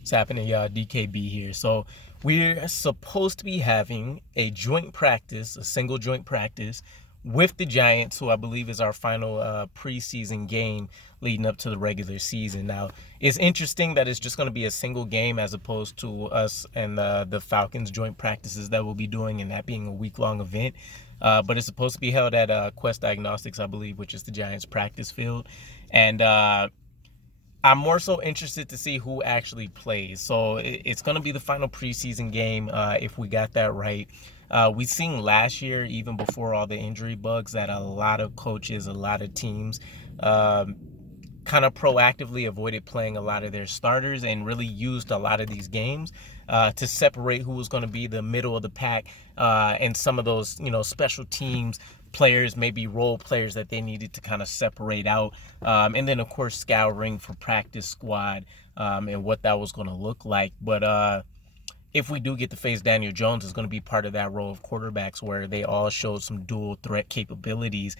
What's happening, y'all? DKB here. So we're supposed to be having a joint practice, a single joint practice with the Giants, who I believe is our final preseason game leading up to the regular season. Now, it's interesting that it's just going to be a single game as opposed to us and the Falcons joint practices that we'll be doing, and that being a week-long event. But it's supposed to be held at Quest Diagnostics, I believe, which is the Giants practice field. And I'm more so interested to see who actually plays. So it's going to be the final preseason game if we got that right. We seen last year, even before all the injury bugs, that a lot of coaches, a lot of teams kind of proactively avoided playing a lot of their starters and really used a lot of these games to separate who was going to be the middle of the pack and some of those, special teams players, maybe role players that they needed to kind of separate out. And then, of course, scouring for practice squad and what that was going to look like. But if we do get to face Daniel Jones, it's going to be part of that row of quarterbacks where they all showed some dual threat capabilities.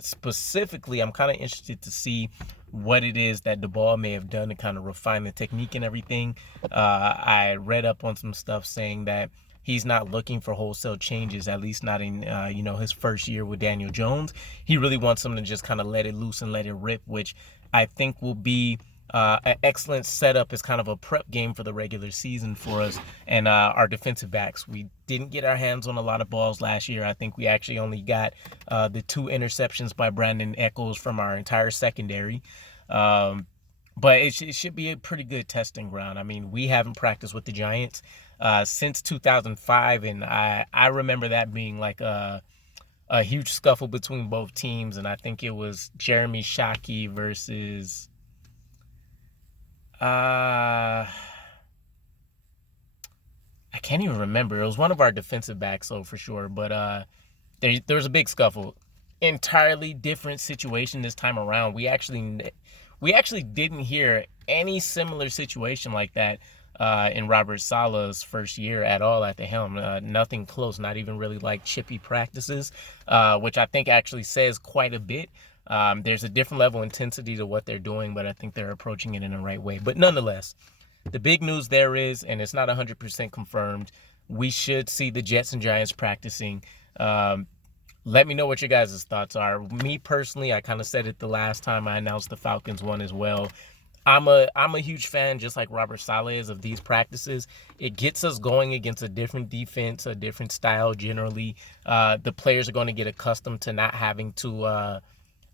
Specifically, I'm kind of interested to see what it is that the ball may have done to kind of refine the technique and everything. I read up on some stuff saying that he's not looking for wholesale changes, at least not in, his first year with Daniel Jones. He really wants him to just kind of let it loose and let it rip, which I think will be an excellent setup as kind of a prep game for the regular season for us and our defensive backs. We didn't get our hands on a lot of balls last year. I think we actually only got the 2 interceptions by Brandon Echols from our entire secondary. But it should be a pretty good testing ground. I mean, we haven't practiced with the Giants since 2005, and I remember that being like a huge scuffle between both teams, and I think it was Jeremy Shockey versus I can't even remember. It was one of our defensive backs, so for sure. But there was a big scuffle. Entirely different situation this time around. We actually didn't hear any similar situation like that in Robert Saleh's first year at all at the helm. Nothing close, not even really like chippy practices, which I think actually says quite a bit. There's a different level of intensity to what they're doing, but I think they're approaching it in the right way. But nonetheless, the big news there is, and it's not 100% confirmed, we should see the Jets and Giants practicing. Let me know what your guys' thoughts are. Me personally, I kind of said it the last time I announced the Falcons one as well. I'm a huge fan, just like Robert Saleh is, of these practices. It gets us going against a different defense, a different style generally. The players are going to get accustomed to not having to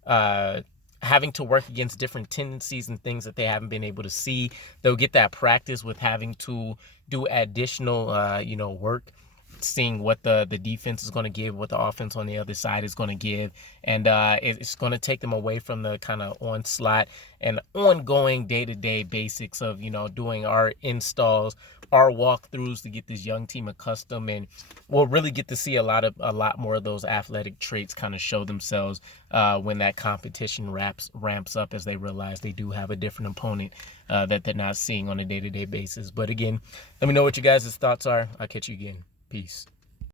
work against different tendencies and things that they haven't been able to see. They'll get that practice with having to do additional, work, seeing what the defense is going to give, what the offense on the other side is going to give. And it's going to take them away from the kind of onslaught and ongoing day-to-day basics of, doing our installs, our walkthroughs to get this young team accustomed. And we'll really get to see a lot more of those athletic traits kind of show themselves when that competition ramps up, as they realize they do have a different opponent that they're not seeing on a day-to-day basis. But again, let me know what you guys' thoughts are. I'll catch you again. Peace.